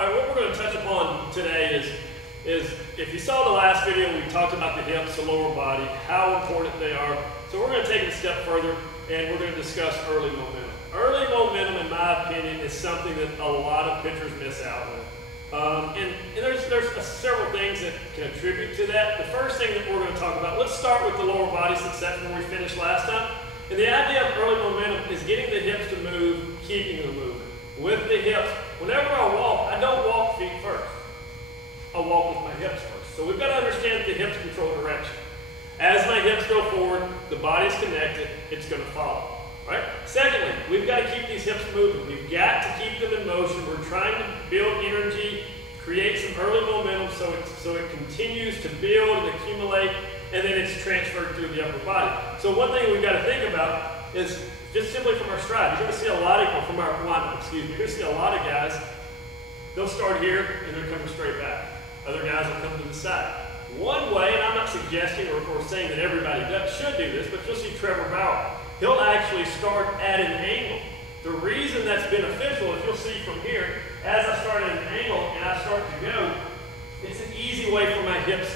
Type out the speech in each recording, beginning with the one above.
All right, what we're going to touch upon today is if you saw the last video, we talked about the hips, the lower body, how important they are. So we're going to take it a step further, and we're going to discuss early momentum. Early momentum, in my opinion, is something that a lot of pitchers miss out with. And there's several things that can attribute to that. The first thing that we're going to talk about, let's start with the lower body since that's where we finished last time. And the idea of early momentum is getting the hips to move, keeping them moving. With the hips, whenever I walk, I don't walk feet first. I walk with my hips first. So we've got to understand that the hips control direction. As my hips go forward, the body's connected, it's going to follow. Right? Secondly, we've got to keep these hips moving. We've got to keep them in motion. We're trying to build energy, create some early momentum so it continues to build and accumulate, and then it's transferred through the upper body. So one thing we've got to think about is just simply from our stride. You're going to see a lot of, from our alignment, excuse me, you're going to see a lot of guys, they'll start here and they're coming straight back. Other guys will come to the side. One way, and I'm not suggesting or saying that everybody should do this, but you'll see Trevor Bauer. He'll actually start at an angle. The reason that's beneficial is you'll see from here, as I start at an angle and I start to go, it's an easy way for my hips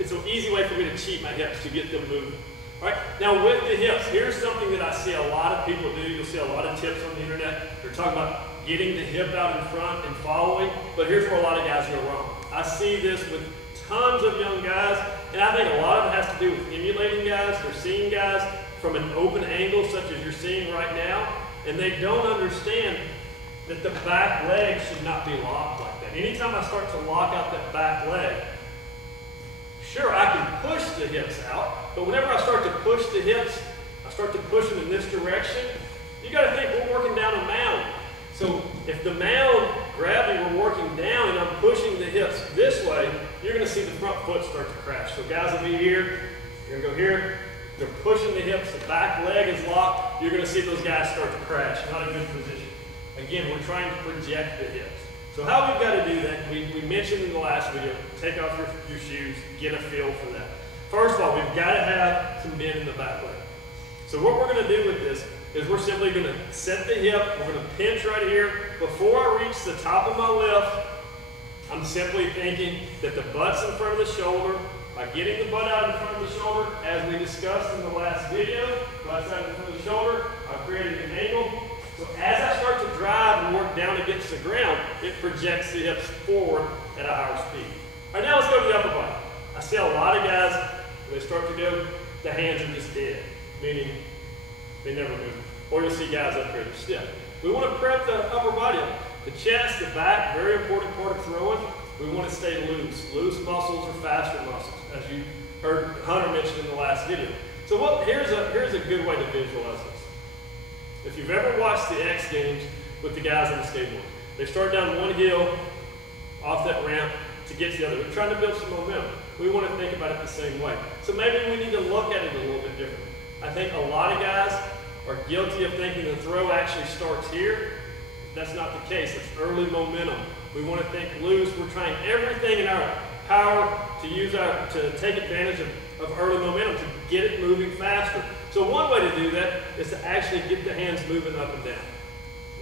it's an easy way for me to cheat my hips to get them moving. All right? Now with the hips, here's something that I see a lot of people do. You'll see a lot of tips on the internet. They're talking about getting the hip out in front and following, but here's where a lot of guys go wrong. I see this with tons of young guys, and I think a lot of it has to do with emulating guys. They're seeing guys from an open angle such as you're seeing right now, and they don't understand that the back leg should not be locked like that. Anytime I start to lock out that back leg, sure, I can push the hips out, but whenever I start to push the hips, I start to push them in this direction. You got to think we're working down a mound. So if the mound gravity, we're working down and I'm pushing the hips this way, you're going to see the front foot start to crash. So guys will be here, you're going to go here, they're pushing the hips, the back leg is locked, you're going to see those guys start to crash. Not a good position. Again, we're trying to project the hips. So how we've got to do that, we mentioned in the last video, take off your shoes, get a feel for that. First of all, we've got to have some bend in the back leg. So what we're going to do with this is we're simply going to set the hip, we're going to pinch right here. Before I reach the top of my lift, I'm simply thinking that the butt's in front of the shoulder. By getting the butt out in front of the shoulder, as we discussed in the last video, butt's out in front of the shoulder, I'm creating an angle. So as I start to drive and work down against the ground, it projects the hips forward at a higher speed. All right, now let's go to the upper body. I see a lot of guys, when they start to go, the hands are just dead, meaning they never move. Or you'll see guys up here, they're stiff. We want to prep the upper body up. The chest, the back, very important part of throwing. We want to stay loose. Loose muscles are faster muscles, as you heard Hunter mention in the last video. So here's a good way to visualize this. If you've ever watched the X Games with the guys on the skateboard, they start down one hill off that ramp to get to the other. They're trying to build some momentum. We want to think about it the same way. So maybe we need to look at it a little bit differently. I think a lot of guys are guilty of thinking the throw actually starts here. That's not the case. It's early momentum. We want to think loose. We're trying everything in our power to take advantage of early momentum, to get it moving faster. So one way to do that is to actually get the hands moving up and down.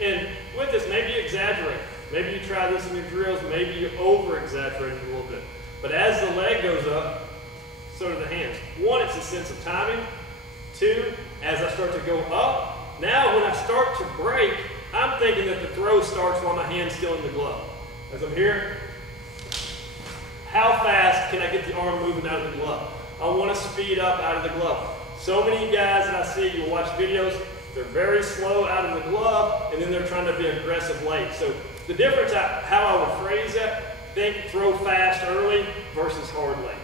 And with this, maybe you exaggerate. Maybe you try this in your drills. Maybe you over-exaggerate it a little bit. But as the leg goes up, so do the hands. One, it's a sense of timing. Two, as I start to go up, now when I start to break, I'm thinking that the throw starts while my hand's still in the glove. As I'm here, how fast can I get the arm moving out of the glove? I want to speed up out of the glove. So many guys that I see, you'll watch videos, they're very slow out of the glove, and then they're trying to be aggressive late. So the difference, how I would phrase that, think throw fast early versus hard late.